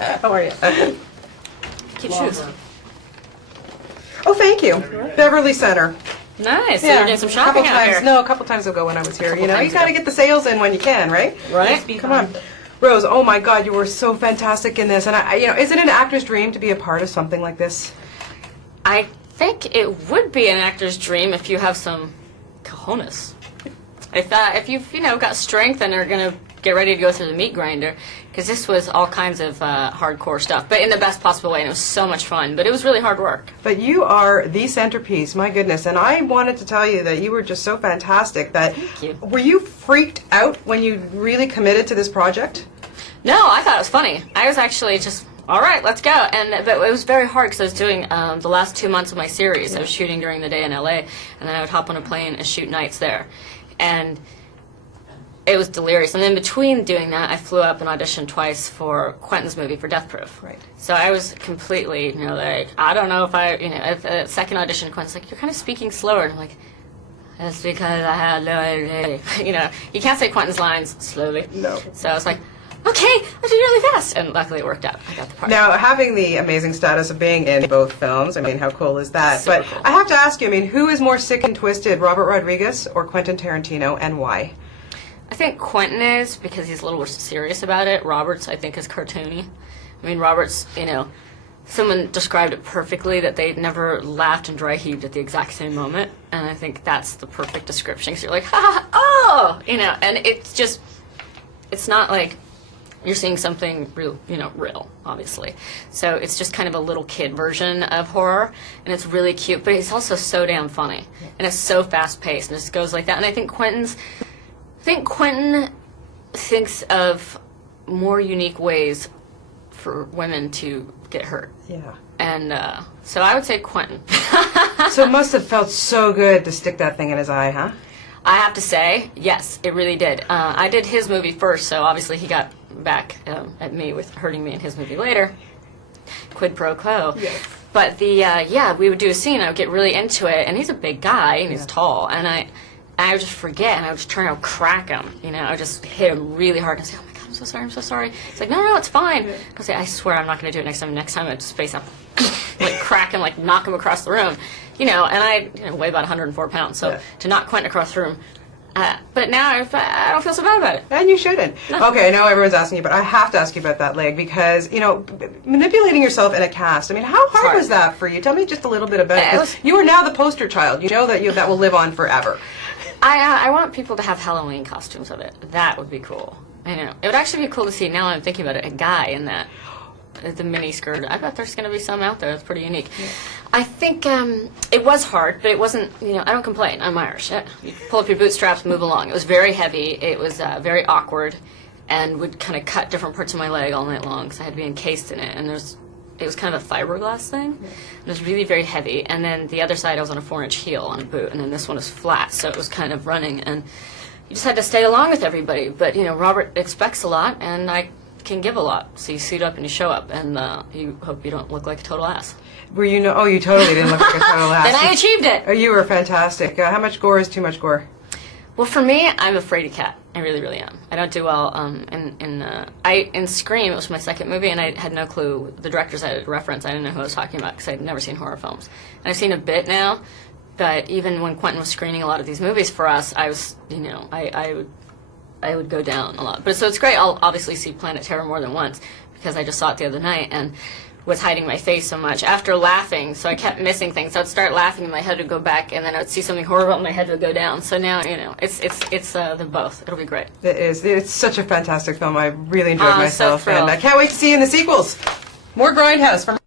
How are you? Cute shoes. Oh, thank you. Beverly Center. Nice. So you're doing some shopping out here. No, a couple times ago when I was here. You know, you got to get the sales in when you can, right? Right. Come on. Rose, oh my God, you were so fantastic in this. And, isn't it an actor's dream to be a part of something like this? I think it would be an actor's dream if you have some cojones. If you've, got strength and are going to get ready to go through the meat grinder, because this was all kinds of hardcore stuff, but in the best possible way, and it was so much fun, but it was really hard work. But you are the centerpiece, my goodness, and I wanted to tell you that you were just so fantastic that... Thank you. Were you freaked out when you really committed to this project? No, I thought it was funny. I was actually just, all right, let's go. But it was very hard because I was doing the last 2 months of my series. I was shooting during the day in LA, and then I would hop on a plane and shoot nights there. And it was delirious. And in between doing that, I flew up and auditioned twice for Quentin's movie, for Death Proof. Right. So I was completely, like, I don't know if at the second audition, Quentin's like, you're kind of speaking slower. And I'm like, that's because I had no idea. You can't say Quentin's lines slowly. No. So I was like, okay, I'll do it really fast. And luckily it worked out. I got the part. Now, having the amazing status of being in both films, I mean, how cool is that? Super But cool. I have to ask you, I mean, who is more sick and twisted, Robert Rodriguez or Quentin Tarantino, and why? I think Quentin is, because he's a little more serious about it. Robert's, I think, is cartoony. I mean, Robert's, someone described it perfectly, that they never laughed and dry heaved at the exact same moment. And I think that's the perfect description. Because you're like, ha, oh, and it's just, it's not like you're seeing something real, real, obviously. So it's just kind of a little kid version of horror, and it's really cute, but it's also so damn funny, and it's so fast-paced, and it just goes like that. And I think Quentin thinks of more unique ways for women to get hurt. Yeah. And so I would say Quentin. So it must have felt so good to stick that thing in his eye, huh? I have to say, yes, it really did. I did his movie first, so obviously he got back at me with hurting me in his movie later. Quid pro quo. Yes. But we would do a scene, I would get really into it, and he's a big guy, and he's tall, and I would just forget, and I would just turn and crack him, I would just hit him really hard, and say, oh my God, I'm so sorry. He's like, no, it's fine. I say, I swear I'm not going to do it next time. Next time I just face up, like crack him, like knock him across the room. And I weigh about 104 pounds, so to knock Quentin across the room. But now I don't feel so bad about it. And you shouldn't. No. Okay, I know everyone's asking you, but I have to ask you about that leg because, manipulating yourself in a cast, I mean, how hard was that for you? Tell me just a little bit about it. 'Cause you are now the poster child. You know that will live on forever. I want people to have Halloween costumes of it. That would be cool. It would actually be cool to see, now I'm thinking about it, a guy in that. The mini skirt. I bet there's going to be some out there that's pretty unique. Yeah. I think it was hard, but it wasn't, I don't complain. I'm Irish. You pull up your bootstraps, move along. It was very heavy. It was very awkward and would kind of cut different parts of my leg all night long because I had to be encased in it. And it was kind of a fiberglass thing. Yeah. It was really very heavy. And then the other side, I was on a 4-inch heel on a boot. And then this one was flat, so it was kind of running. And you just had to stay along with everybody. But, Robert expects a lot, and I can give a lot. So you suit up and you show up, and you hope you don't look like a total ass. Oh, you totally didn't look like a total ass. Then I achieved it. Oh, you were fantastic. How much gore is too much gore? Well, for me, I'm a fraidy cat. I really, really am. I don't do well in Scream. It was my second movie, and I had no clue. The directors I had reference, I didn't know who I was talking about because I'd never seen horror films. And I've seen a bit now, but even when Quentin was screening a lot of these movies for us, I was, I would go down a lot. But so it's great. I'll obviously see Planet Terror more than once because I just saw it the other night and was hiding my face so much after laughing. So I kept missing things. So I'd start laughing and my head would go back, and then I would see something horrible and my head would go down. So now, it's the both. It'll be great. It is. It's such a fantastic film. I really enjoyed myself, so thrilled. and I can't wait to see you in the sequels. More Grindhouse from